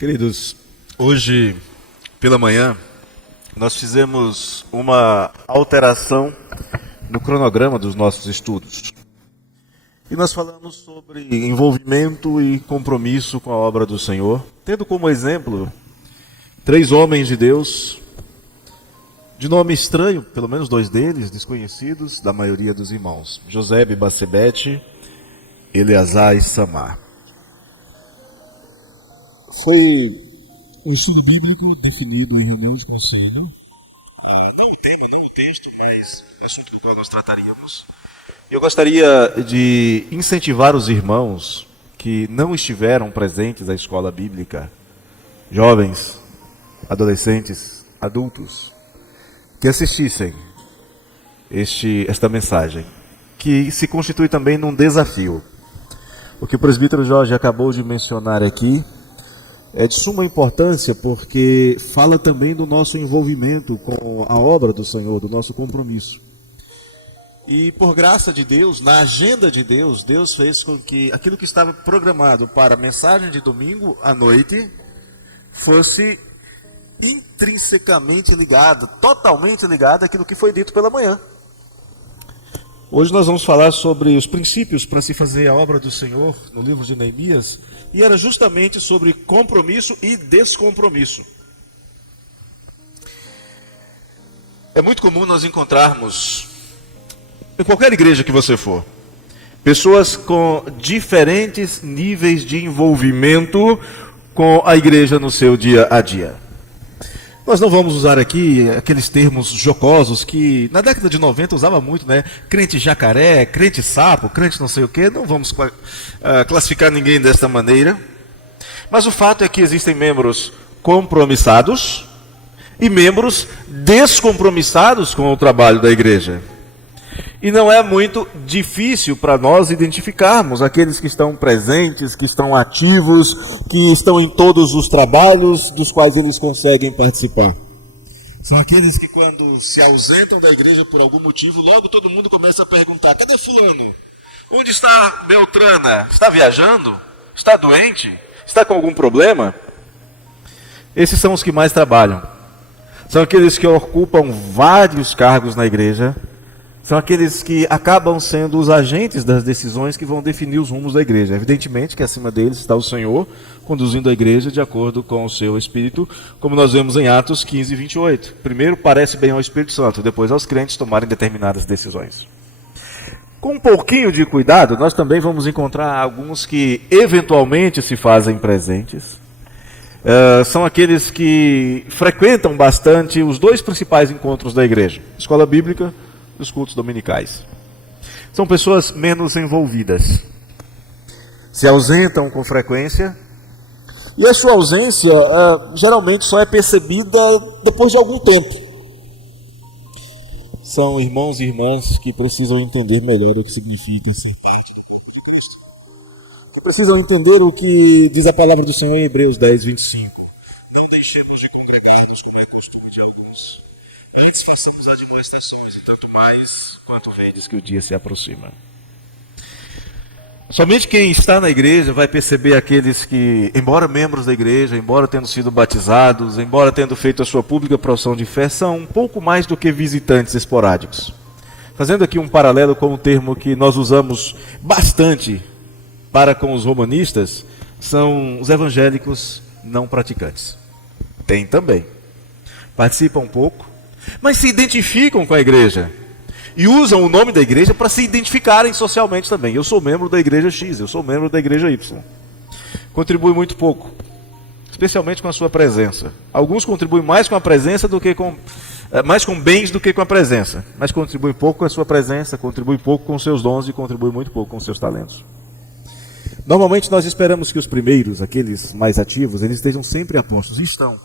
Queridos, hoje pela manhã nós fizemos uma alteração no cronograma dos nossos estudos. E nós falamos sobre envolvimento e compromisso com a obra do Senhor, tendo como exemplo 3 homens de Deus, de nome estranho, pelo menos 2 deles, desconhecidos da maioria dos irmãos: Josebe e Bassebete, Eleazar e Samar. Foi um estudo bíblico definido em reunião de conselho. Não o tema, não o texto, mas o assunto do qual nós trataríamos. Eu gostaria de incentivar os irmãos que não estiveram presentes à escola bíblica, jovens, adolescentes, adultos, que assistissem esta mensagem, que se constitui também num desafio. O que o presbítero Jorge acabou de mencionar aqui é de suma importância, porque fala também do nosso envolvimento com a obra do Senhor, do nosso compromisso. E por graça de Deus, na agenda de Deus, Deus fez com que aquilo que estava programado para a mensagem de domingo à noite fosse intrinsecamente ligado, totalmente ligado àquilo que foi dito pela manhã. Hoje nós vamos falar sobre os princípios para se fazer a obra do Senhor no livro de Neemias, e era justamente sobre compromisso e descompromisso. É muito comum nós encontrarmos, em qualquer igreja que você for, pessoas com diferentes níveis de envolvimento com a igreja no seu dia a dia. Nós não vamos usar aqui aqueles termos jocosos que na década de 90 usava muito, né? Crente jacaré, crente sapo, crente não sei o quê. Não vamos classificar ninguém desta maneira. Mas o fato é que existem membros compromissados e membros descompromissados com o trabalho da igreja. E não é muito difícil para nós identificarmos aqueles que estão presentes, que estão ativos, que estão em todos os trabalhos dos quais eles conseguem participar. São aqueles que, quando se ausentam da igreja por algum motivo, logo todo mundo começa a perguntar: cadê fulano? Onde está Beltrana? Está viajando? Está doente? Está com algum problema? Esses são os que mais trabalham. São aqueles que ocupam vários cargos na igreja. São aqueles que acabam sendo os agentes das decisões que vão definir os rumos da igreja. Evidentemente que acima deles está o Senhor, conduzindo a igreja de acordo com o seu Espírito, como nós vemos em Atos 15 e 28. Primeiro parece bem ao Espírito Santo, depois aos crentes tomarem determinadas decisões. Com um pouquinho de cuidado, nós também vamos encontrar alguns que eventualmente se fazem presentes. São aqueles que frequentam bastante os 2 principais encontros da igreja: escola bíblica, os cultos dominicais. São pessoas menos envolvidas, se ausentam com frequência, E a sua ausência geralmente só é percebida depois de algum tempo. São irmãos e irmãs que precisam entender melhor o que significa ser parte do corpo de Cristo. Que precisam entender o que diz a palavra do Senhor em Hebreus 10, 25. Não deixemos de congregar-nos como é costume de alguns. Antes façamos as demonstrações, e tanto mais quanto vedes que o dia se aproxima. Somente quem está na igreja vai perceber aqueles que, embora membros da igreja, embora tendo sido batizados, embora tendo feito a sua pública profissão de fé, são um pouco mais do que visitantes esporádicos. Fazendo aqui um paralelo com um termo que nós usamos bastante para com os romanistas, são os evangélicos não praticantes. Tem também. Participam um pouco, mas se identificam com a igreja. E usam o nome da igreja para se identificarem socialmente também. Eu sou membro da igreja X, eu sou membro da igreja Y. Contribui muito pouco, especialmente com a sua presença. Alguns contribuem mais com a presença do que mais com bens do que com a presença. Mas contribuem pouco com a sua presença, contribuem pouco com os seus dons e contribuem muito pouco com os seus talentos. Normalmente nós esperamos que os primeiros, aqueles mais ativos, eles estejam sempre apostos. E estão.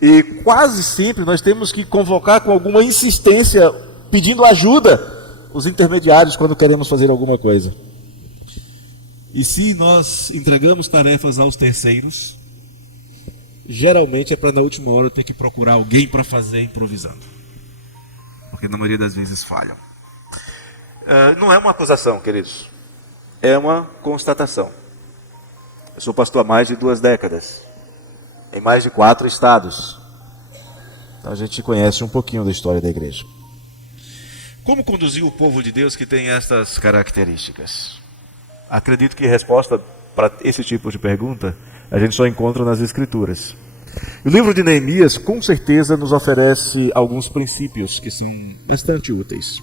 E quase sempre nós temos que convocar com alguma insistência, pedindo ajuda, os intermediários quando queremos fazer alguma coisa. E se nós entregamos tarefas aos terceiros, geralmente é para na última hora ter que procurar alguém para fazer improvisando. Porque na maioria das vezes falham. Não é uma acusação, queridos. É uma constatação. Eu sou pastor há mais de 2 décadas. em mais de 4 estados. Então a gente conhece um pouquinho da história da igreja. Como conduzir o povo de Deus que tem estas características? Acredito que a resposta para esse tipo de pergunta a gente só encontra nas Escrituras. O livro de Neemias, com certeza, nos oferece alguns princípios que são bastante úteis.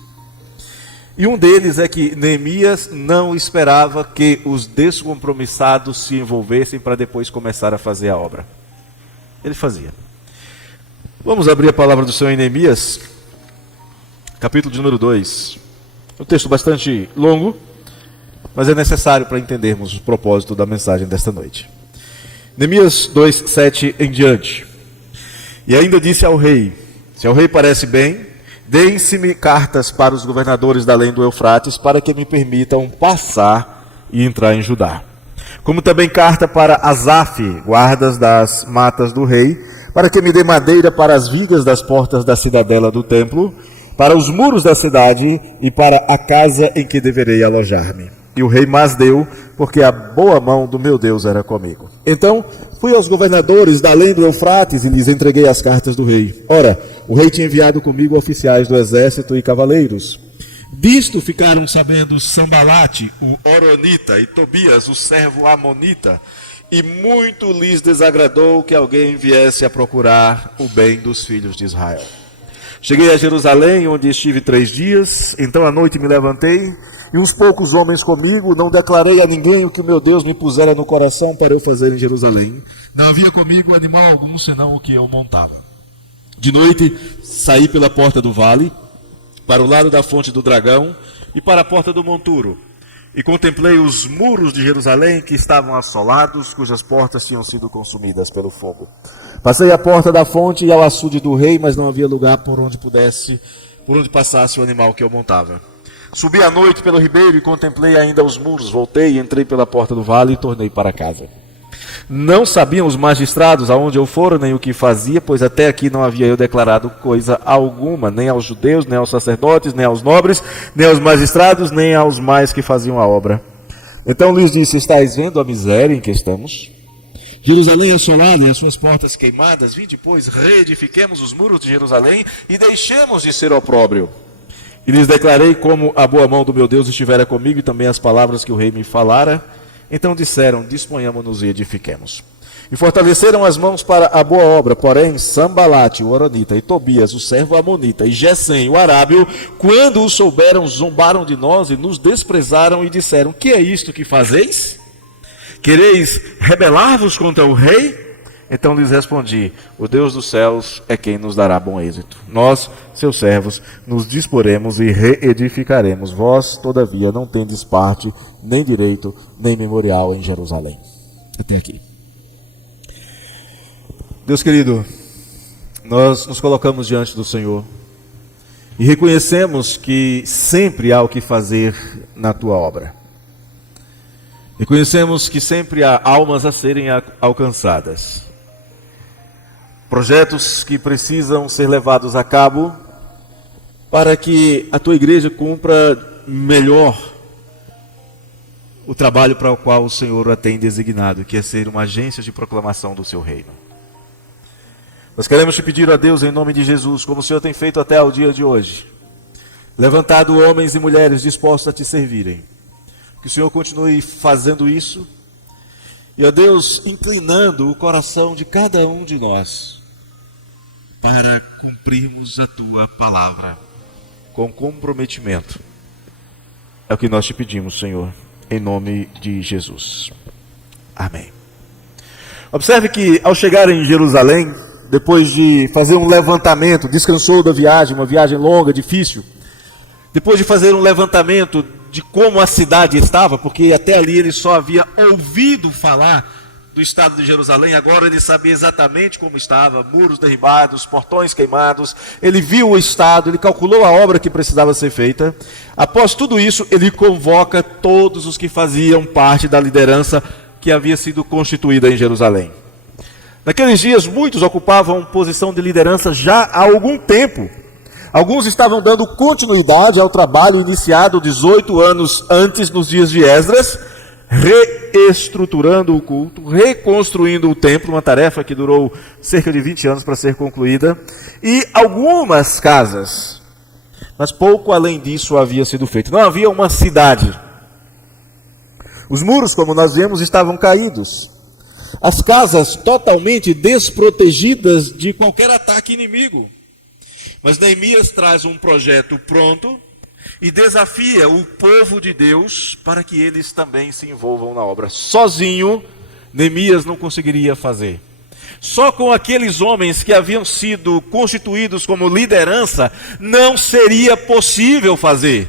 E um deles é que Neemias não esperava que os descompromissados se envolvessem para depois começar a fazer a obra. Ele fazia. Vamos abrir a palavra do Senhor em Neemias, capítulo de número 2. É um texto bastante longo, mas é necessário para entendermos o propósito da mensagem desta noite. Neemias 2, 7 em diante. E ainda disse ao rei: se ao rei parece bem, deem-se-me cartas para os governadores da além do Eufrates, para que me permitam passar e entrar em Judá. Como também carta para Asaf, guardas das matas do rei, para que me dê madeira para as vigas das portas da cidadela do templo, para os muros da cidade e para a casa em que deverei alojar-me. E o rei mas deu, porque a boa mão do meu Deus era comigo. Então fui aos governadores da além do Eufrates e lhes entreguei as cartas do rei. Ora, o rei tinha enviado comigo oficiais do exército e cavaleiros. Disto ficaram sabendo Sambalate, o Horonita, e Tobias, o servo amonita, e muito lhes desagradou que alguém viesse a procurar o bem dos filhos de Israel. Cheguei a Jerusalém, onde estive 3 dias, então à noite me levantei, e uns poucos homens comigo, não declarei a ninguém o que o meu Deus me pusera no coração para eu fazer em Jerusalém. Não havia comigo animal algum, senão o que eu montava. De noite, saí pela porta do vale, para o lado da fonte do dragão, e para a porta do monturo, e contemplei os muros de Jerusalém que estavam assolados, cujas portas tinham sido consumidas pelo fogo. Passei a porta da fonte e ao açude do rei, mas não havia lugar por onde passasse o animal que eu montava. Subi à noite pelo ribeiro e contemplei ainda os muros. Voltei, entrei pela porta do vale e tornei para casa. Não sabiam os magistrados aonde eu fora, nem o que fazia, pois até aqui não havia eu declarado coisa alguma, nem aos judeus, nem aos sacerdotes, nem aos nobres, nem aos magistrados, nem aos mais que faziam a obra. Então lhes disse: estáis vendo a miséria em que estamos? Jerusalém assolada e as suas portas queimadas, vinde, pois, reedifiquemos os muros de Jerusalém e deixemos de ser opróbrio. E lhes declarei como a boa mão do meu Deus estivera comigo e também as palavras que o rei me falara. Então disseram: disponhamos-nos e edifiquemos. E fortaleceram as mãos para a boa obra, porém Sambalate, o Horonita, e Tobias, o servo amonita, e Gesem, o arábio, quando o souberam, zombaram de nós e nos desprezaram e disseram: que é isto que fazeis? Quereis rebelar-vos contra o rei? Então lhes respondi: o Deus dos céus é quem nos dará bom êxito. Nós, seus servos, nos disporemos e reedificaremos. Vós, todavia, não tendes parte, nem direito, nem memorial em Jerusalém. Até aqui. Deus querido, nós nos colocamos diante do Senhor e reconhecemos que sempre há o que fazer na tua obra. Reconhecemos que sempre há almas a serem alcançadas. Projetos que precisam ser levados a cabo para que a tua igreja cumpra melhor o trabalho para o qual o Senhor a tem designado, que é ser uma agência de proclamação do seu reino. Nós queremos te pedir a Deus, em nome de Jesus, como o Senhor tem feito até o dia de hoje, levantado homens e mulheres dispostos a te servirem, que o Senhor continue fazendo isso, e, ó Deus, inclinando o coração de cada um de nós para cumprirmos a tua palavra com comprometimento. É o que nós te pedimos, Senhor, em nome de Jesus. Amém. Observe que ao chegar em Jerusalém, depois de fazer um levantamento, descansou da viagem, uma viagem longa, difícil. Depois de fazer um levantamento de como a cidade estava, porque até ali ele só havia ouvido falar do estado de Jerusalém, agora ele sabia exatamente como estava: muros derribados, portões queimados. Ele viu o estado, ele calculou a obra que precisava ser feita. Após tudo isso, ele convoca todos os que faziam parte da liderança que havia sido constituída em Jerusalém. Naqueles dias, muitos ocupavam posição de liderança já há algum tempo. Alguns estavam dando continuidade ao trabalho iniciado 18 anos antes, nos dias de Esdras, reestruturando o culto, reconstruindo o templo, uma tarefa que durou cerca de 20 anos para ser concluída, e algumas casas, mas pouco além disso havia sido feito. Não havia uma cidade. Os muros, como nós vemos, estavam caídos. As casas totalmente desprotegidas de qualquer ataque inimigo. Mas Neemias traz um projeto pronto e desafia o povo de Deus para que eles também se envolvam na obra. Sozinho, Neemias não conseguiria fazer. Só com aqueles homens que haviam sido constituídos como liderança, não seria possível fazer.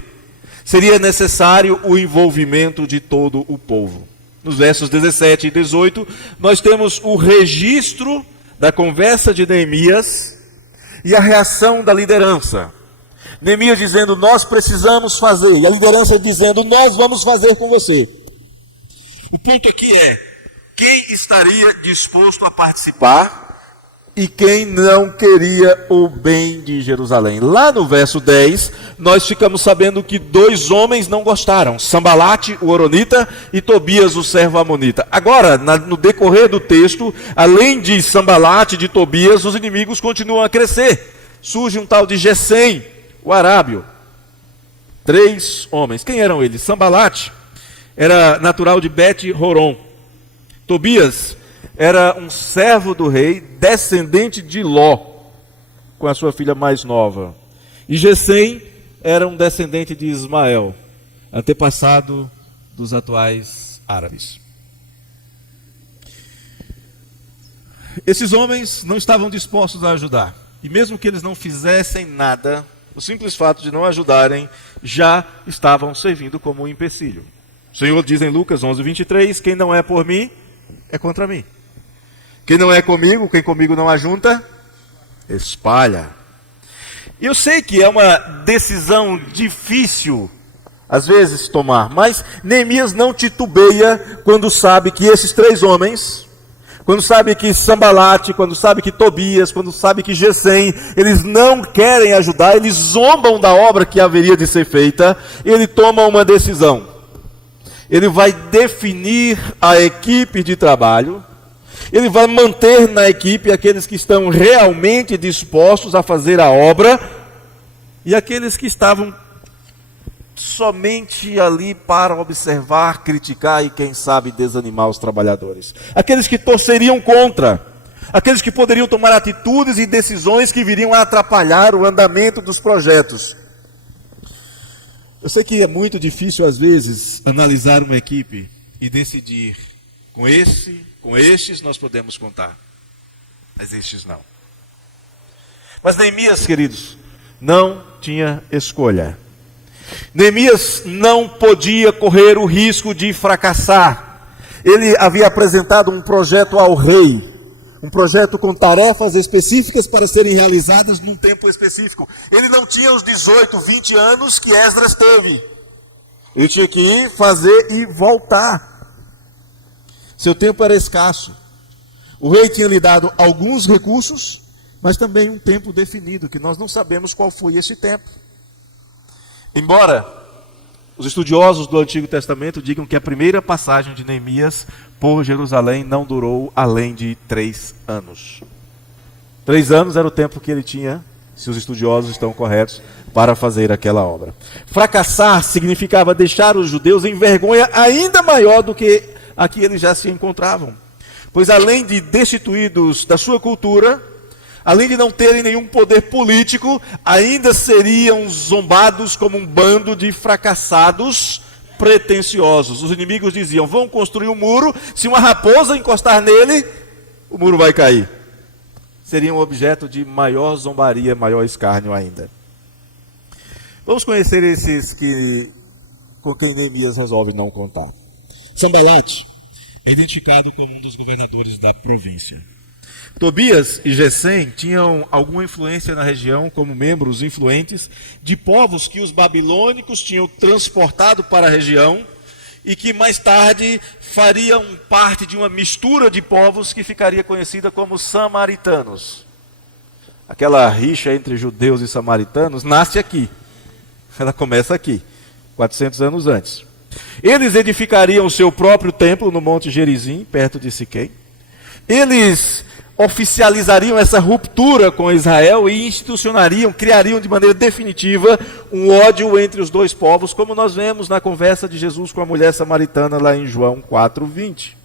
Seria necessário o envolvimento de todo o povo. Nos versos 17 e 18, nós temos o registro da conversa de Neemias e a reação da liderança. Neemias dizendo, nós precisamos fazer, e a liderança dizendo, nós vamos fazer com você. O ponto aqui é, quem estaria disposto a participar e quem não queria o bem de Jerusalém. Lá no verso 10, nós ficamos sabendo que 2 homens não gostaram, Sambalate, o Horonita, e Tobias, o servo amonita. Agora, no decorrer do texto, além de Sambalate e de Tobias, os inimigos continuam a crescer. Surge um tal de Gesem, o arábio. 3 homens. Quem eram eles? Sambalate era natural de Bet-Horon. Tobias era um servo do rei, descendente de Ló, com a sua filha mais nova. E Gesem era um descendente de Ismael, antepassado dos atuais árabes. Esses homens não estavam dispostos a ajudar. E mesmo que eles não fizessem nada, o simples fato de não ajudarem já estavam servindo como um empecilho. O Senhor diz em Lucas 11:23, quem não é por mim, é contra mim. Quem não é comigo, quem comigo não ajunta, espalha. E eu sei que é uma decisão difícil, às vezes, tomar, mas Neemias não titubeia quando sabe que esses 3 homens, quando sabe que Sambalate, quando sabe que Tobias, quando sabe que Gesem, eles não querem ajudar, eles zombam da obra que haveria de ser feita, ele toma uma decisão. Ele vai definir a equipe de trabalho, ele vai manter na equipe aqueles que estão realmente dispostos a fazer a obra e aqueles que estavam somente ali para observar, criticar e, quem sabe, desanimar os trabalhadores. Aqueles que torceriam contra, aqueles que poderiam tomar atitudes e decisões que viriam a atrapalhar o andamento dos projetos. Eu sei que é muito difícil, às vezes, analisar uma equipe e decidir com estes nós podemos contar, mas estes não. Mas Neemias, queridos, não tinha escolha. Neemias não podia correr o risco de fracassar. Ele havia apresentado um projeto ao rei, um projeto com tarefas específicas para serem realizadas num tempo específico. Ele não tinha os 18, 20 anos que Esdras teve. Ele tinha que ir, fazer e voltar. Seu tempo era escasso. O rei tinha lhe dado alguns recursos, mas também um tempo definido, que nós não sabemos qual foi esse tempo. Embora os estudiosos do Antigo Testamento digam que a primeira passagem de Neemias por Jerusalém não durou além de 3 anos. 3 anos era o tempo que ele tinha, se os estudiosos estão corretos, para fazer aquela obra. Fracassar significava deixar os judeus em vergonha ainda maior do que a que eles já se encontravam. Pois além de destituídos da sua cultura, além de não terem nenhum poder político, ainda seriam zombados como um bando de fracassados pretensiosos. Os inimigos diziam, vão construir um muro, se uma raposa encostar nele, o muro vai cair. Seria um objeto de maior zombaria, maior escárnio ainda. Vamos conhecer esses com quem Neemias resolve não contar. Sambalate é identificado como um dos governadores da província. Tobias e Gesem tinham alguma influência na região como membros influentes de povos que os babilônicos tinham transportado para a região e que mais tarde fariam parte de uma mistura de povos que ficaria conhecida como samaritanos. Aquela rixa entre judeus e samaritanos nasce aqui. Ela começa aqui, 400 anos antes. Eles edificariam o seu próprio templo no Monte Gerizim, perto de Siquém. Eles oficializariam essa ruptura com Israel e institucionariam, criariam de maneira definitiva um ódio entre os dois povos, como nós vemos na conversa de Jesus com a mulher samaritana lá em João 4:20.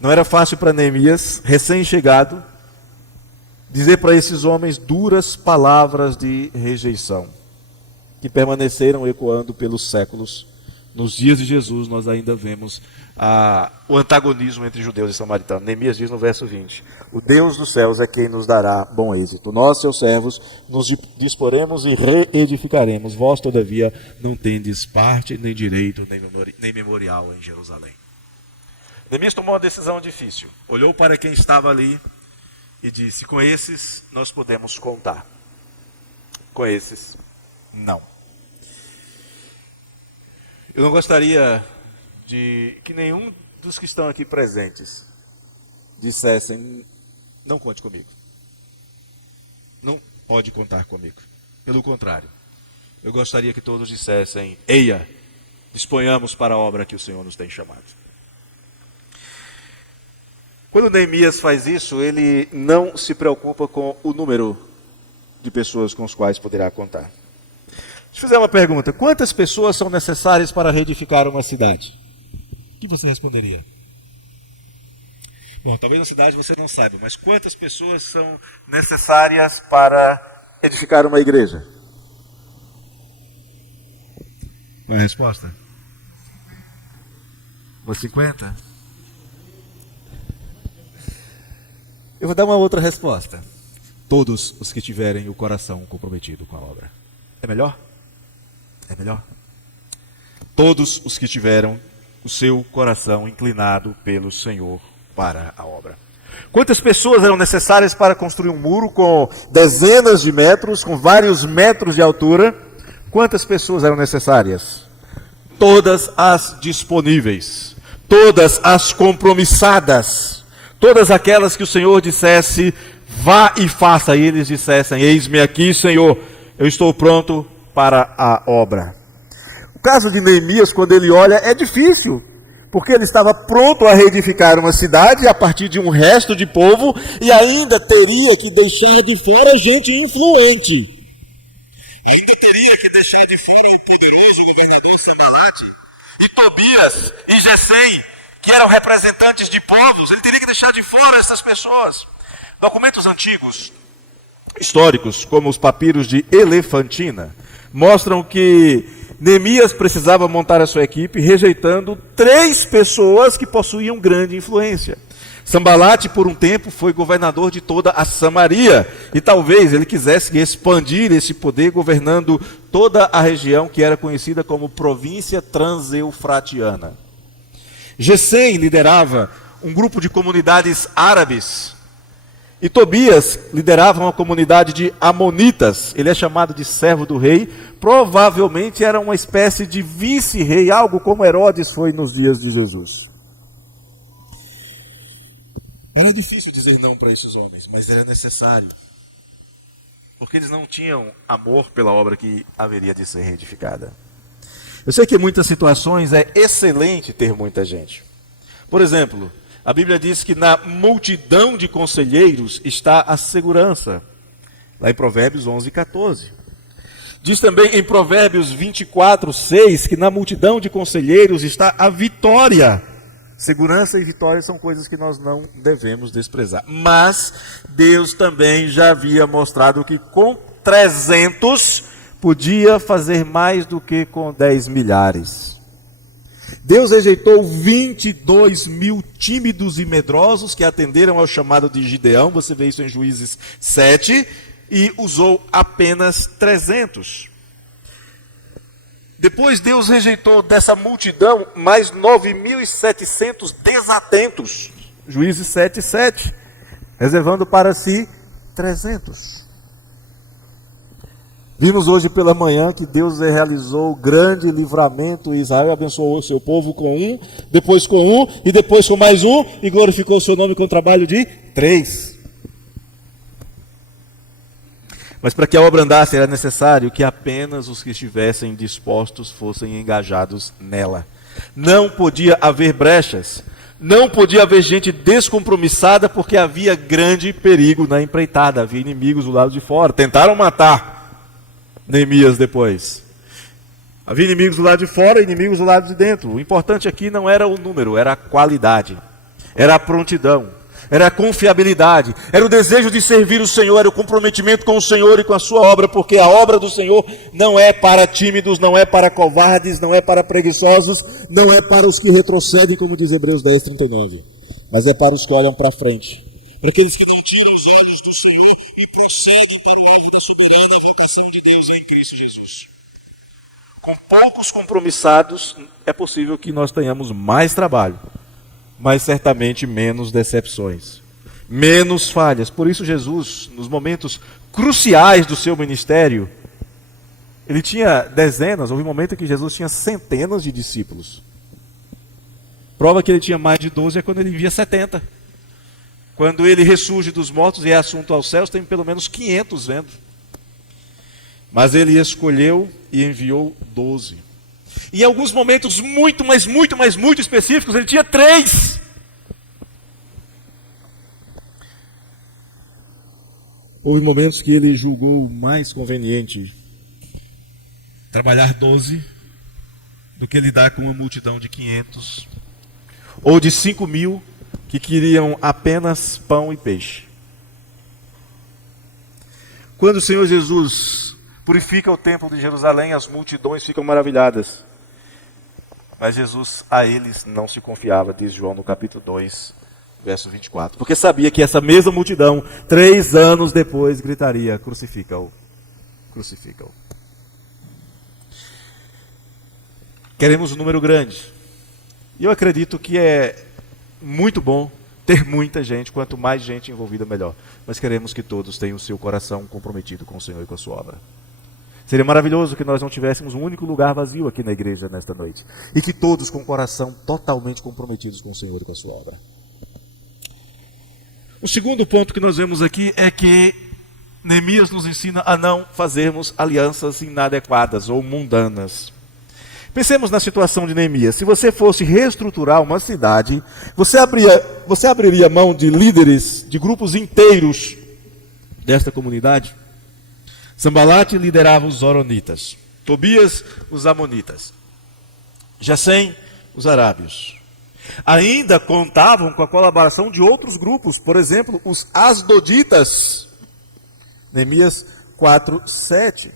Não era fácil para Neemias, recém-chegado, dizer para esses homens duras palavras de rejeição, que permaneceram ecoando pelos séculos. Nos dias de Jesus nós ainda vemos o antagonismo entre judeus e samaritanos. Neemias diz no verso 20: o Deus dos céus é quem nos dará bom êxito. Nós, seus servos, nos disporemos e reedificaremos. Vós, todavia, não tendes parte, nem direito, nem memorial em Jerusalém. Neemias tomou uma decisão difícil. Olhou para quem estava ali e disse: com esses nós podemos contar. Com esses, não. Eu não gostaria de que nenhum dos que estão aqui presentes dissessem: não conte comigo. Não pode contar comigo. Pelo contrário, eu gostaria que todos dissessem: eia, disponhamos para a obra que o Senhor nos tem chamado. Quando Neemias faz isso, ele não se preocupa com o número de pessoas com os quais poderá contar. Se fizer uma pergunta: quantas pessoas são necessárias para reedificar uma cidade? O que você responderia? Bom, talvez na cidade você não saiba, mas quantas pessoas são necessárias para edificar uma igreja? Qual é a resposta? Umas 50? Eu vou dar uma outra resposta. Todos os que tiverem o coração comprometido com a obra. É melhor? É melhor? Todos os que tiveram o seu coração inclinado pelo Senhor para a obra. Quantas pessoas eram necessárias para construir um muro com dezenas de metros, com vários metros de altura? Quantas pessoas eram necessárias? Todas as disponíveis, todas as compromissadas, todas aquelas que o Senhor dissesse: vá e faça, e eles dissessem: eis-me aqui, Senhor, eu estou pronto para a obra. O caso de Neemias, quando ele olha, é difícil, porque ele estava pronto a reedificar uma cidade a partir de um resto de povo e ainda teria que deixar de fora gente influente. Ainda teria que deixar de fora o poderoso governador Sambalate e Tobias e Gesem, que eram representantes de povos. Ele teria que deixar de fora essas pessoas. Documentos antigos, históricos, como os papiros de Elefantina, mostram que Neemias precisava montar a sua equipe rejeitando 3 pessoas que possuíam grande influência. Sambalate, por um tempo, foi governador de toda a Samaria, e talvez ele quisesse expandir esse poder governando toda a região que era conhecida como província transeufratiana. Gesem liderava um grupo de comunidades árabes, e Tobias liderava uma comunidade de amonitas. Ele é chamado de servo do rei. Provavelmente era uma espécie de vice-rei, algo como Herodes foi nos dias de Jesus. Era difícil dizer não para esses homens, mas era necessário. Porque eles não tinham amor pela obra que haveria de ser reedificada. Eu sei que em muitas situações é excelente ter muita gente. Por exemplo, a Bíblia diz que na multidão de conselheiros está a segurança. Lá em Provérbios 11:14. Diz também em Provérbios 24:6 que na multidão de conselheiros está a vitória. Segurança e vitória são coisas que nós não devemos desprezar. Mas Deus também já havia mostrado que com 300 podia fazer mais do que com 10 milhares. Deus rejeitou 22 mil tímidos e medrosos que atenderam ao chamado de Gideão, você vê isso em Juízes 7, e usou apenas 300. Depois Deus rejeitou dessa multidão mais 9.700 desatentos, Juízes 7:7, reservando para si 300. Vimos hoje pela manhã que Deus realizou grande livramento em Israel, abençoou o seu povo com 1, depois com 1 e depois com mais 1, e glorificou o seu nome com o trabalho de 3. Mas para que a obra andasse era necessário que apenas os que estivessem dispostos fossem engajados nela. Não podia haver brechas. Não podia haver gente descompromissada, porque havia grande perigo na empreitada. Havia inimigos do lado de fora. Tentaram matar Neemias depois. Havia inimigos do lado de fora e inimigos do lado de dentro. O importante aqui não era o número, era a qualidade. Era a prontidão. Era a confiabilidade, era o desejo de servir o Senhor, era o comprometimento com o Senhor e com a sua obra, porque a obra do Senhor não é para tímidos, não é para covardes, não é para preguiçosos, não é para os que retrocedem, como diz Hebreus 10:39, mas é para os que olham para frente, para aqueles que não tiram os olhos do Senhor e prosseguem para o alvo da soberana vocação de Deus em Cristo Jesus. Com poucos compromissados, é possível que nós tenhamos mais trabalho, mas certamente menos decepções, menos falhas. Por isso Jesus, nos momentos cruciais do seu ministério, ele tinha dezenas, houve um momento em que Jesus tinha centenas de discípulos. Prova que ele tinha mais de 12 é quando ele envia 70. Quando ele ressurge dos mortos e é assunto aos céus, tem pelo menos 500 vendo. Mas ele escolheu e enviou 12. Em alguns momentos muito específicos, ele tinha 3. Houve momentos que ele julgou mais conveniente trabalhar 12 do que lidar com uma multidão de 500 ou de 5.000 que queriam apenas pão e peixe. Quando o Senhor Jesus purifica o templo de Jerusalém, as multidões ficam maravilhadas. Mas Jesus a eles não se confiava, diz João no capítulo 2, verso 24. Porque sabia que essa mesma multidão, 3 anos depois, gritaria: crucifica-o, crucifica-o. Queremos um número grande. E eu acredito que é muito bom ter muita gente, quanto mais gente envolvida, melhor. Mas queremos que todos tenham o seu coração comprometido com o Senhor e com a sua obra. Seria maravilhoso que nós não tivéssemos um único lugar vazio aqui na igreja nesta noite. E que todos com o coração totalmente comprometidos com o Senhor e com a sua obra. O segundo ponto que nós vemos aqui é que Neemias nos ensina a não fazermos alianças inadequadas ou mundanas. Pensemos na situação de Neemias. Se você fosse reestruturar uma cidade, você abriria mão de líderes, de grupos inteiros desta comunidade? Sambalate liderava os Zoronitas, Tobias os Amonitas, Gesem os Arábios. Ainda contavam com a colaboração de outros grupos, por exemplo, os Asdoditas. Neemias 4:7.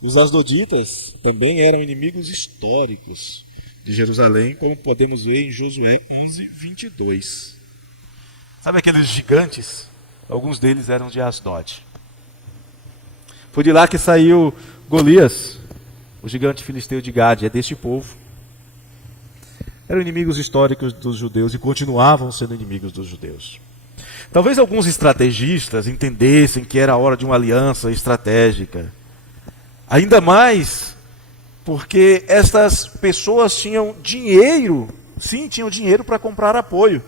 Os Asdoditas também eram inimigos históricos de Jerusalém, como podemos ver em Josué 11:22. Sabe aqueles gigantes? Alguns deles eram de Asdod. Foi de lá que saiu Golias, o gigante filisteu de Gade, é deste povo. Eram inimigos históricos dos judeus e continuavam sendo inimigos dos judeus. Talvez alguns estrategistas entendessem que era a hora de uma aliança estratégica. Ainda mais porque estas pessoas tinham dinheiro, sim, tinham dinheiro para comprar apoio.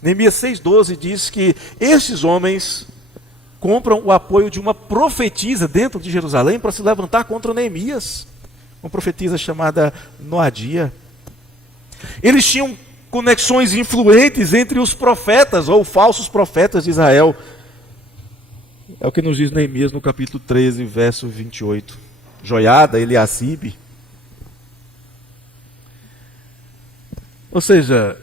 Neemias 6:12 diz que esses homens compram o apoio de uma profetisa dentro de Jerusalém para se levantar contra Neemias. Uma profetisa chamada Noadia. Eles tinham conexões influentes entre os profetas ou falsos profetas de Israel. É o que nos diz Neemias no capítulo 13, verso 28. Joiada, Eliacibe. Ou seja,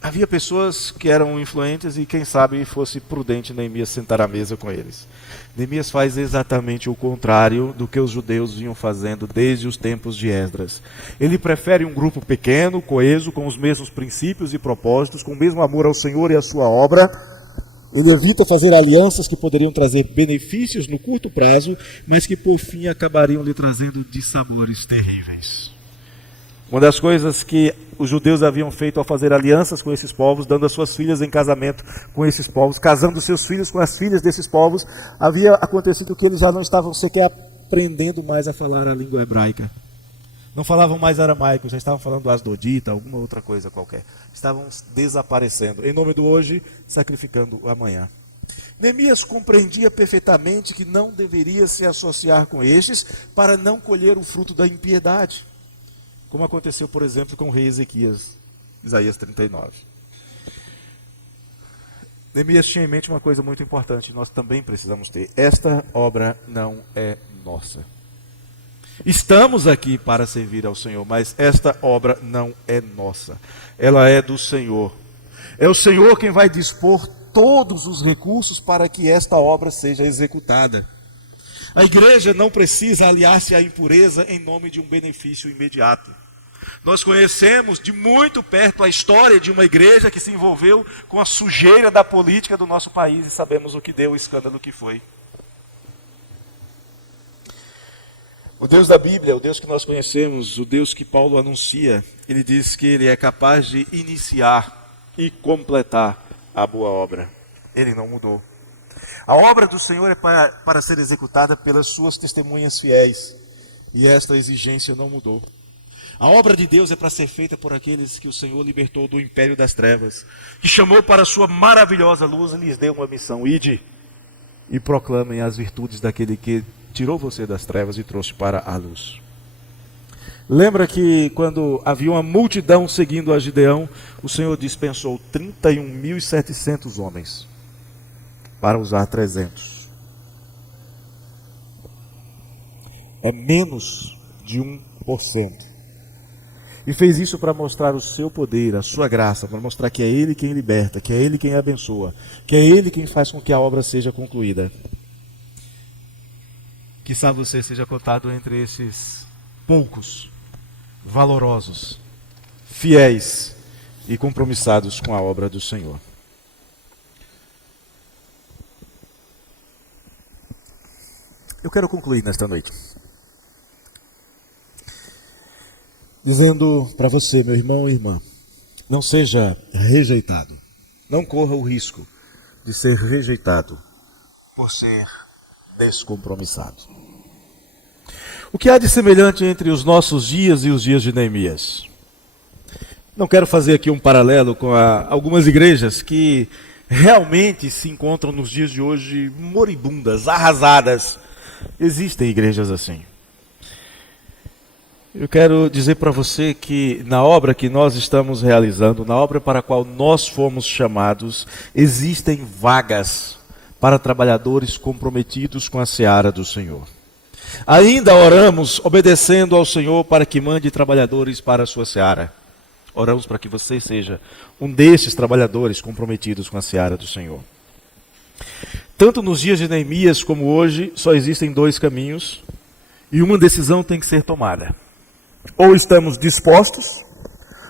havia pessoas que eram influentes e quem sabe fosse prudente Neemias sentar à mesa com eles. Neemias faz exatamente o contrário do que os judeus vinham fazendo desde os tempos de Esdras. Ele prefere um grupo pequeno, coeso, com os mesmos princípios e propósitos, com o mesmo amor ao Senhor e à sua obra. Ele evita fazer alianças que poderiam trazer benefícios no curto prazo, mas que por fim acabariam lhe trazendo dissabores terríveis. Uma das coisas que os judeus haviam feito ao fazer alianças com esses povos, dando as suas filhas em casamento com esses povos, casando seus filhos com as filhas desses povos, havia acontecido que eles já não estavam sequer aprendendo mais a falar a língua hebraica. Não falavam mais aramaico, já estavam falando asdodita, alguma outra coisa qualquer. Estavam desaparecendo. Em nome do hoje, sacrificando o amanhã. Neemias compreendia perfeitamente que não deveria se associar com estes para não colher o fruto da impiedade. como aconteceu, por exemplo, com o rei Ezequias, Isaías 39. Neemias tinha em mente uma coisa muito importante, nós também precisamos ter. Esta obra não é nossa. Estamos aqui para servir ao Senhor, mas esta obra não é nossa. Ela é do Senhor. É o Senhor quem vai dispor todos os recursos para que esta obra seja executada. A igreja não precisa aliar-se à impureza em nome de um benefício imediato. Nós conhecemos de muito perto a história de uma igreja que se envolveu com a sujeira da política do nosso país e sabemos o que deu, o escândalo que foi. O Deus da Bíblia, o Deus que nós conhecemos, o Deus que Paulo anuncia, ele diz que ele é capaz de iniciar e completar a boa obra. Ele não mudou. A obra do Senhor é para ser executada pelas suas testemunhas fiéis. E esta exigência não mudou. A obra de Deus é para ser feita por aqueles que o Senhor libertou do império das trevas, que chamou para a sua maravilhosa luz e lhes deu uma missão. Ide e proclamem as virtudes daquele que tirou você das trevas e trouxe para a luz. Lembra que quando havia uma multidão seguindo a Gideão, o Senhor dispensou 31.700 homens para usar 300. É menos de 1%. E fez isso para mostrar o seu poder, a sua graça, para mostrar que é Ele quem liberta, que é Ele quem abençoa, que é Ele quem faz com que a obra seja concluída. Quizá você seja contado entre esses poucos, valorosos, fiéis e compromissados com a obra do Senhor. Eu quero concluir nesta noite dizendo para você, meu irmão e irmã, não seja rejeitado. Não corra o risco de ser rejeitado por ser descompromissado. O que há de semelhante entre os nossos dias e os dias de Neemias? Não quero fazer aqui um paralelo com algumas igrejas que realmente se encontram nos dias de hoje moribundas, arrasadas. Existem igrejas assim. Eu quero dizer para você que na obra que nós estamos realizando, na obra para a qual nós fomos chamados, existem vagas para trabalhadores comprometidos com a seara do Senhor. Ainda oramos obedecendo ao Senhor para que mande trabalhadores para a sua seara. Oramos para que você seja um desses trabalhadores comprometidos com a seara do Senhor. Tanto nos dias de Neemias como hoje, só existem dois caminhos e uma decisão tem que ser tomada. Ou estamos dispostos,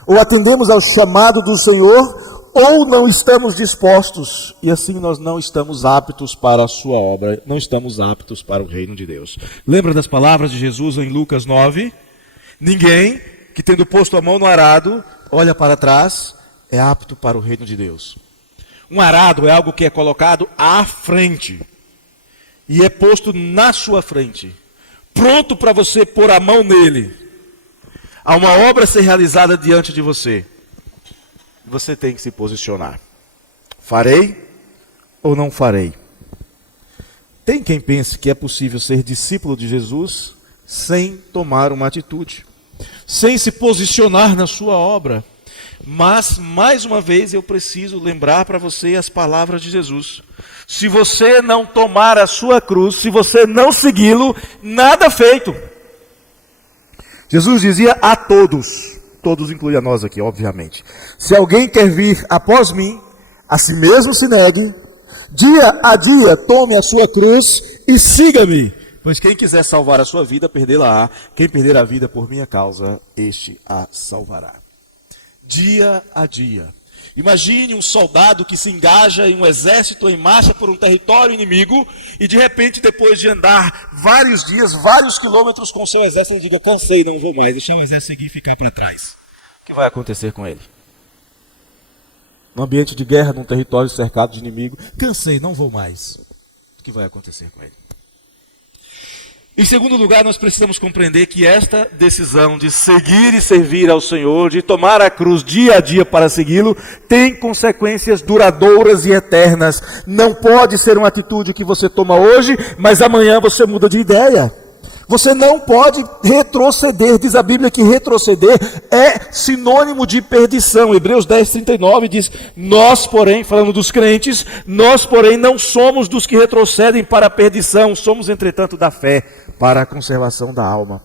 ou atendemos ao chamado do Senhor, ou não estamos dispostos, e assim nós não estamos aptos para a sua obra, não estamos aptos para o reino de Deus. Lembra das palavras de Jesus em Lucas 9? Ninguém que tendo posto a mão no arado, olha para trás, é apto para o reino de Deus. Um arado é algo que é colocado à frente, e é posto na sua frente, pronto para você pôr a mão nele. Há uma obra a ser realizada diante de você. Você tem que se posicionar. Farei ou não farei? Tem quem pense que é possível ser discípulo de Jesus sem tomar uma atitude, sem se posicionar na sua obra. Mas, mais uma vez, eu preciso lembrar para você as palavras de Jesus. Se você não tomar a sua cruz, se você não segui-lo, nada feito. Jesus dizia a todos, todos inclui a nós aqui, obviamente. Se alguém quer vir após mim, a si mesmo se negue, dia a dia tome a sua cruz e siga-me. Pois quem quiser salvar a sua vida, perdê-la-á. Quem perder a vida por minha causa, este a salvará. Dia a dia. Imagine um soldado que se engaja em um exército em marcha por um território inimigo e de repente, depois de andar vários dias, vários quilômetros com o seu exército, ele diga, cansei, não vou mais, deixar o exército seguir e ficar para trás. O que vai acontecer com ele? No ambiente de guerra, num território cercado de inimigo, cansei, não vou mais. O que vai acontecer com ele? Em segundo lugar, nós precisamos compreender que esta decisão de seguir e servir ao Senhor, de tomar a cruz dia a dia para segui-lo, tem consequências duradouras e eternas. Não pode ser uma atitude que você toma hoje, mas amanhã você muda de ideia. Você não pode retroceder. Diz a Bíblia que retroceder é sinônimo de perdição. Hebreus 10:39 diz: nós, porém, falando dos crentes, nós, porém, não somos dos que retrocedem para a perdição, somos, entretanto, da fé para a conservação da alma.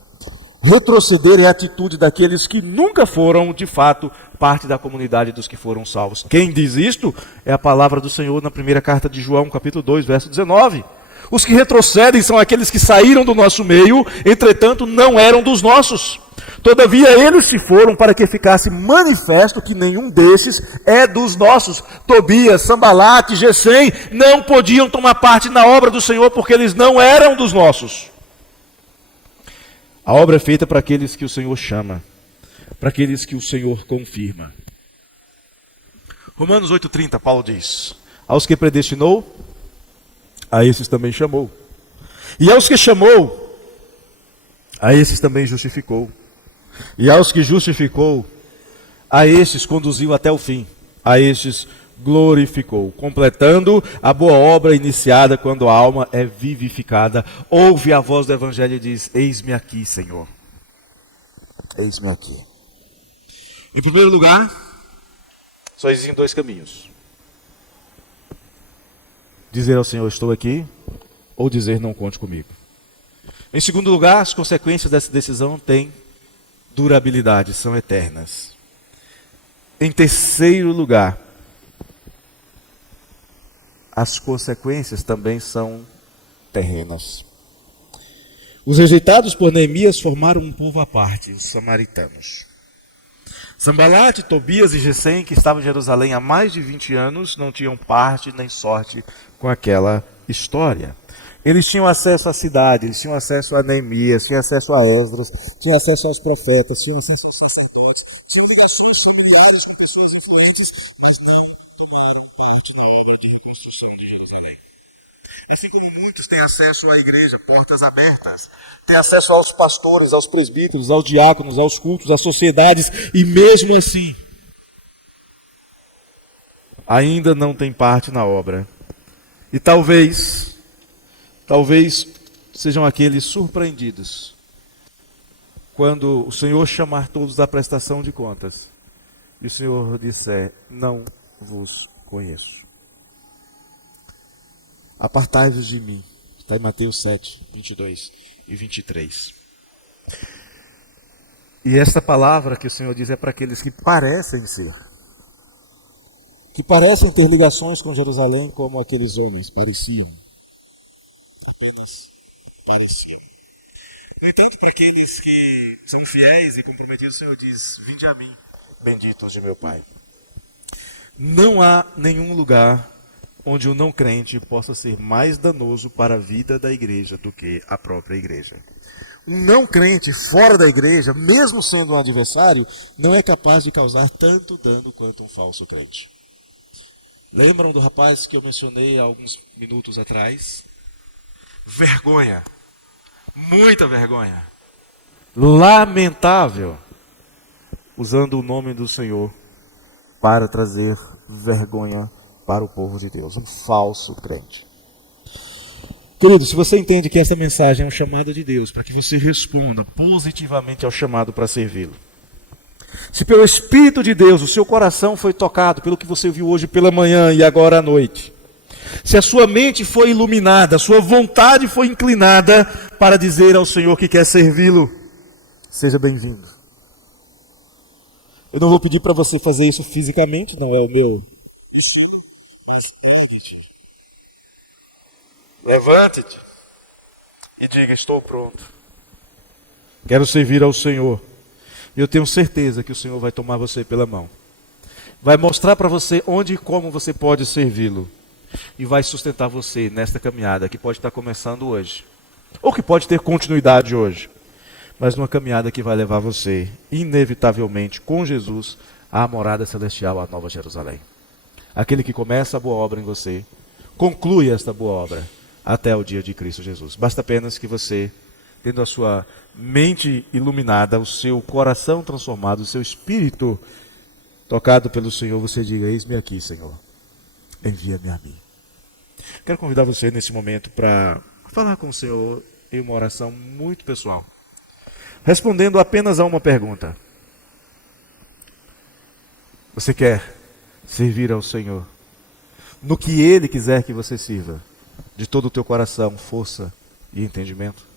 Retroceder é a atitude daqueles que nunca foram, de fato, parte da comunidade dos que foram salvos. Quem diz isto é a palavra do Senhor na primeira carta de João, capítulo 2, verso 19. Os que retrocedem são aqueles que saíram do nosso meio, entretanto não eram dos nossos. Todavia eles se foram para que ficasse manifesto que nenhum desses é dos nossos. Tobias, Sambalate, Gesem não podiam tomar parte na obra do Senhor porque eles não eram dos nossos. A obra é feita para aqueles que o Senhor chama, para aqueles que o Senhor confirma. Romanos 8,30, Paulo diz: aos que predestinou, a esses também chamou. E aos que chamou, a esses também justificou. E aos que justificou, a estes conduziu até o fim. A estes glorificou, completando a boa obra iniciada quando a alma é vivificada. Ouve a voz do Evangelho e diz: eis-me aqui, Senhor. Eis-me aqui. Em primeiro lugar, só existem dois caminhos: dizer ao Senhor, estou aqui, ou dizer, não conte comigo. Em segundo lugar, as consequências dessa decisão têm durabilidade, são eternas. Em terceiro lugar, as consequências também são terrenas. Os rejeitados por Neemias formaram um povo à parte, os samaritanos. Sambalate, Tobias e Gesem, que estavam em Jerusalém há mais de 20 anos, não tinham parte nem sorte com aquela história. Eles tinham acesso à cidade, eles tinham acesso a Neemias, tinham acesso a Esdras, tinham acesso aos profetas, tinham acesso aos sacerdotes, tinham ligações familiares com pessoas influentes, mas não tomaram parte na obra de reconstrução de Jerusalém. Assim como muitos têm acesso à igreja, portas abertas, têm acesso aos pastores, aos presbíteros, aos diáconos, aos cultos, às sociedades, e mesmo assim, ainda não tem parte na obra. E talvez sejam aqueles surpreendidos quando o Senhor chamar todos à prestação de contas e o Senhor disser, não vos conheço. Apartai-vos de mim. Está em Mateus 7, 22 e 23. E esta palavra que o Senhor diz é para aqueles que parecem ser. Que parecem ter ligações com Jerusalém como aqueles homens pareciam. Apenas pareciam. No entanto, para aqueles que são fiéis e comprometidos, o Senhor diz, vinde a mim, benditos de meu Pai. Não há nenhum lugar onde o não crente possa ser mais danoso para a vida da igreja do que a própria igreja. Um não crente fora da igreja, mesmo sendo um adversário, não é capaz de causar tanto dano quanto um falso crente. Lembram do rapaz que eu mencionei há alguns minutos atrás? Vergonha, muita vergonha, lamentável, usando o nome do Senhor para trazer vergonha para o povo de Deus, um falso crente. Querido, se você entende que essa mensagem é um chamado de Deus, para que você responda positivamente ao chamado para servi-lo. Se pelo Espírito de Deus o seu coração foi tocado pelo que você viu hoje pela manhã e agora à noite, se a sua mente foi iluminada, a sua vontade foi inclinada para dizer ao Senhor que quer servi-lo, seja bem-vindo. Eu não vou pedir para você fazer isso fisicamente, não é o meu estilo, mas levante-te e diga, estou pronto. Quero servir ao Senhor. E eu tenho certeza que o Senhor vai tomar você pela mão. Vai mostrar para você onde e como você pode servi-lo. E vai sustentar você nesta caminhada que pode estar começando hoje. Ou que pode ter continuidade hoje. Mas numa caminhada que vai levar você, inevitavelmente, com Jesus, à morada celestial, à Nova Jerusalém. Aquele que começa a boa obra em você, conclui esta boa obra até o dia de Cristo Jesus. Basta apenas que você, tendo a sua mente iluminada, o seu coração transformado, o seu espírito tocado pelo Senhor, você diga, eis-me aqui, Senhor, envia-me a mim. Quero convidar você nesse momento para falar com o Senhor em uma oração muito pessoal, respondendo apenas a uma pergunta. Você quer servir ao Senhor no que Ele quiser que você sirva, de todo o teu coração, força e entendimento?